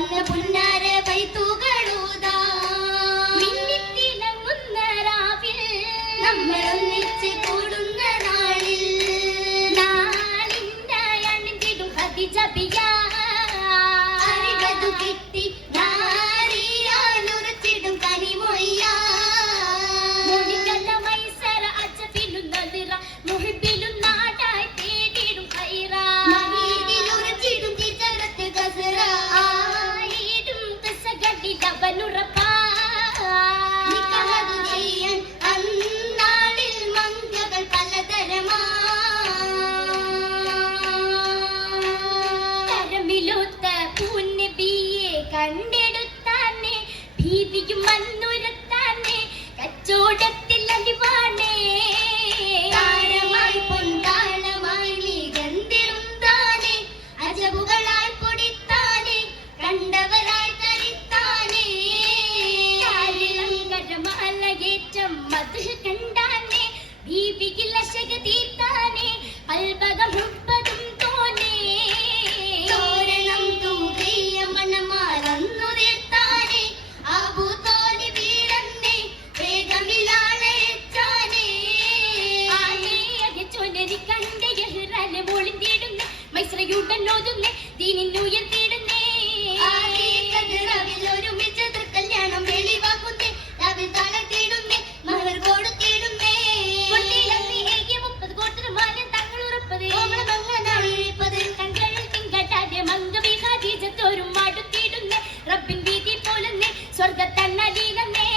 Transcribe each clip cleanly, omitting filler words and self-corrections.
വന്ന പുന്നാര വൈത്തുകളൂതാ മിന്നിത്തിളങ്ങുന്ന രാവിൽ നമ്മൾ ഒന്നിച്ച് കൂടുന്ന നാളിൽ നാളിന്റെ അണിഞ്ഞിടും ഖദീജ ബിയ അറിവതു കിട്ടി നാരിയാനുറച്ചിടും കനിമൊയ്യ മുടികല്ല മൈസറ അജബിലും നദിറ മുഹിബിലും നാടായി തേടിടും ഖൈറ മഹീദിലുറച്ചിടും തിജറത്ത് ഗസറ ആയിടും കസഗടി ലബനുറപ്പ നിക്കഹതു ചെയ്യാൻ അന്നാളിൽ മംഗകൾ പലതരമാ തരമിലൊത്ത പൂന്നബിയെ കണ്ടെടുത്താനെ ഭീതിയും മണ്ണുരത്താനെ കച്ചോടത്തിൽ അലിവാണേ താരമായി പൊൻതാളമായി നീ ഗന്ധിരുന്താനെ അജബുകളായി പൊടിത്താനെ കണ്ടവരായി തരിത്താനെ കാലിലങ്കരമാലയേറ്റം മധു കണ്ടാനെ ഭീതിയിൽ അശക തീർത്താനെ അൽബകം ഹുബ്ബതും തോനെ തോരണം തൂകിയ മണമാലന്നു തീർത്താനെ അബൂ താലിബ് വീരന്നെ വേഗമിലാളേറ്റാനെ ആനയെ ചൊല്ലരി കണ്ട യഹ്റാനെ മോളിന്തിടുന്നെ മൈസ്രയുടൻ ഓതുന്നെ ദീനിനുയർത്തിടുന്നേ ആദി കദ്റവിൽ ഒരുമിച്ച് കല്യാണം വെളിവാക്കുന്നേ രാവിൽ താളത്തിടുന്നേ മഹർ കൊടുത്തിടുന്നേ കൊട്ടിലമ്മി ഏകിയ 30 കോട്ടരമാലൻ തങ്ങൾ ഉറപ്പത് ഓമള മംഗളനാളിരിപ്പത് കങ്കളിൽ തിങ്കട്ടാതെ മംഗവി ഖദീജത്തോരും അടുത്തിടുന്നേ റബ്ബിൻ വീതി പോലുന്നേ സ്വർഗത്തന്നലീലന്നേ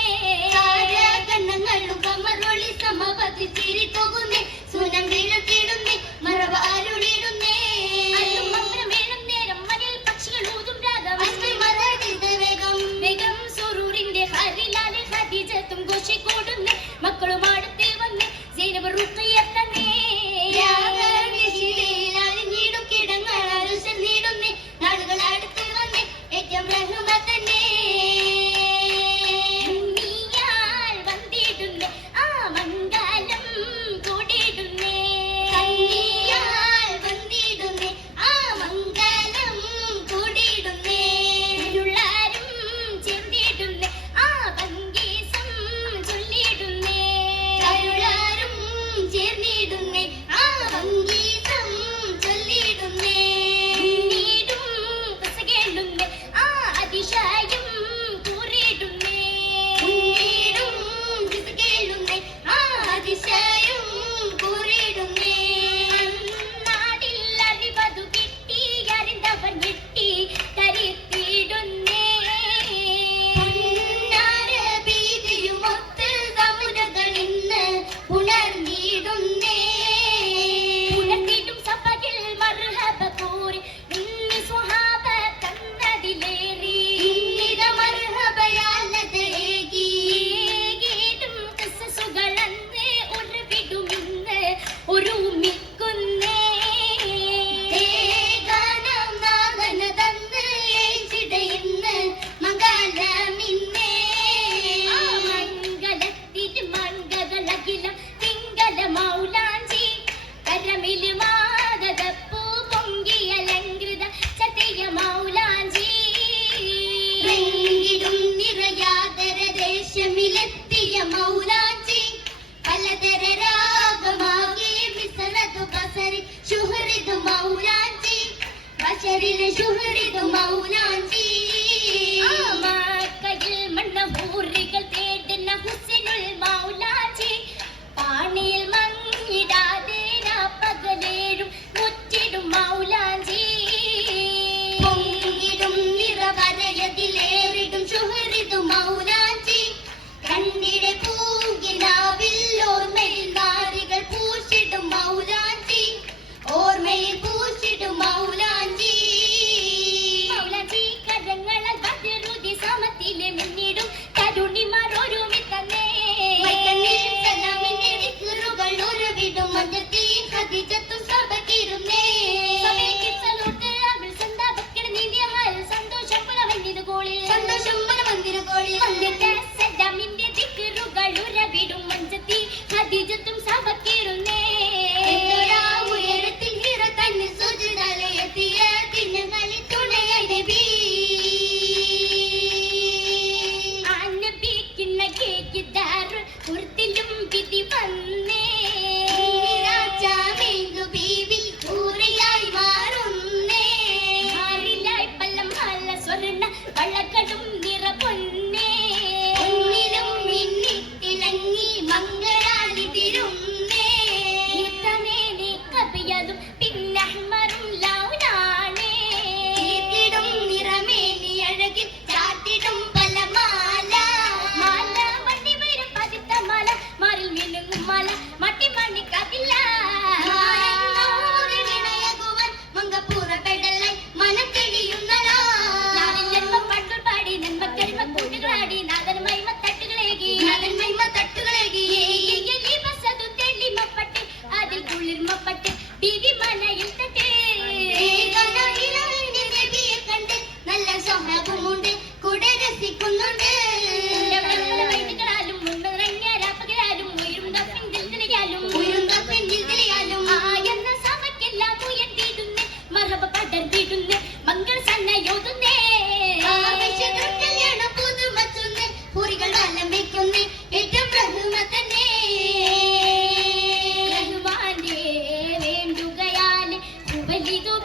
കണ്ണങ്ങളും കമറൊളി സമപതി തിരിതൊകുന്നേ സുനം വീഴത്തിടുന്നേ മറവ അരുളിടുന്നേ അല്ലും മന്ത്രമേളം നേരം മനിൽ പക്ഷികൾ ഊതും രാഗം അസ്മി മറകിത് വേഗം വേഗം സുറൂറിന്റെ ഹരിലാലെ ഖദീജത്തും ഘോഷിക്കൂടുന്നേ മക്കളും അടുത്തിൽ വന്നേ സൈനബ് റുഖിയത്തന്നേ അലിഞ്ഞിടും കിടങ്ങൾ അരുശൽ നീടുന്നേ നാടുകൾ അടുത്തിൽ വന്നേ ഏറ്റവും റഹ്മത്തന്നേ നീയാൽ വന്നിടുന്നേ ആ മംഗലം കൂടിടുന്നേ കണ്ണിയാൽ വന്നിടുന്നേ ആ മംഗലം കൂടിടുന്നേ ഇരുളാരും ചേർന്നിടുന്നേ ആ ഭംഗീസം ചൊല്ലിടുന്നേ കരുളാരും ചേർന്നിടുന്നേ ആ ഭംഗീസം ചൊല്ലിടുന്നേ നീടും കസകേളുന്നേ ആ അതിശയം കൂറിടുന്നേ നീടും കസകേളുന്നേ ആ അതിശയം കൂറിടുന്നേ നാടിൽ അറിവതു കിട്ടി അറിന്തവൻ ഞെട്ടി തരിത്തിടുന്നേ പുന്നാര ഭീതിയുമൊത്ത് സമുദ്രകളിന്ന് പുണർന്നിടുന്നേ പുണർത്തിടും സഭയിൽ മർഹബ കൂറി ഉന്നി സ്വഹാബ കന്നതിലേറി ഇന്നിത മർഹബയാലത് ഏകീടും കസസുകളന്ന് ഉറവിടുമിന്ന് ഒരുമിക്കുന്നേ ഗാനം നാദന തന്ന് ഏച്ചിടയിന്ന് മംഗലമിന്നേ മംഗലത്തിൽ മംഗളകിലം തിങ്കല മൗലാഞ്ചി കരമിൽ മാതകപ്പൂ പൊങ്കിയ ലങ്കൃത ചതയ മൗലാഞ്ചി വെങ്കിടും നിറയാതര ദേശമിലെത്തിയ മൗലാഞ്ചി പലതര രാഗമാകെ മിസറതു ബസരി ശുഹ്രിദു മൗലാഞ്ചി ബശരിലെ ശുഹ്രിദു മൗലാഞ്ചി മക്കയിൽ മണ്ണഹൂറികൾ തേടുന്ന ഹുസ്നുൽ മൗലാഞ്ചി പാണിയിൽ മങ്ങിടാതെ പകലേഴും മുറ്റിടും മൗലാഞ്ചി പൊങ്കിടും നിറവരയതിലേറിടും ശുഹ്രിദു മൗലാഞ്ചി കണ്ണിടെ പൂങ്കിനാവിൽ ഓർമ്മയിൽ നാരികൾ പൂശിടും മൗലാഞ്ചി ഓർമ്മയിൽ പൂശിടും മൗലാഞ്ചി മൗലാഞ്ചി കരങ്ങളാൽ ബദറുദി സമ ബീവി മനയിൽ തട്ടേ നബിയെ കണ്ട് നല്ല സ്വഭാവമുണ്ട് കൂടെ രസിക്കുന്നുണ്ട് വൈദികളാലും മുൻപിറങ്ങിയ രാപ്പകരാലും ഉയരും തപ്പിൽ തിരിയാലും എന്ന സഭയ്ക്കെല്ലാം ഉയർത്തിയിടുന്നേ മറവ പടർത്തിയിടുന്നേ മംഗൾ സന്നയോതുന്നേ കല്യാണം പുതുമത്തുന്നേ പൂരികൾ വലം വെക്കുന്നേ ഏറ്റവും റഹ്മത്തന്നെ റഹ്മാന്റെ വേണ്ടുകയാൽ വലിതു